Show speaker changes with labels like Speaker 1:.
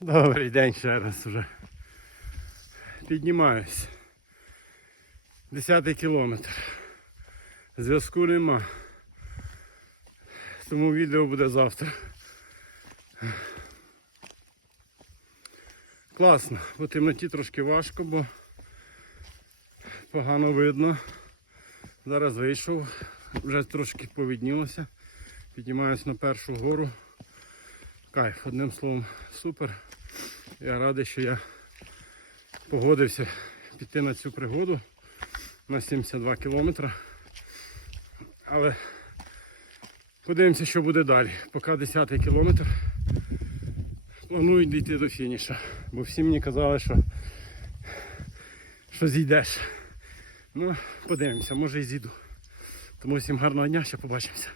Speaker 1: Добрий день ще раз уже. Піднімаюсь. Десятий кілометр. Зв'язку нема. Тому відео буде завтра. Класно. У темноті трошки важко, бо погано видно. Зараз вийшов, вже трошки повіднілося. Піднімаюсь на першу гору. Кайф, одним словом, супер. Я радий, що я погодився піти на цю пригоду на 72 кілометри. Але подивимося, що буде далі. Поки 10 кілометр. Планую дійти до фініша. Бо всі мені казали, що, що зійдеш. Ну, подивимося, може і зійду. Тому всім гарного дня, ще побачимося.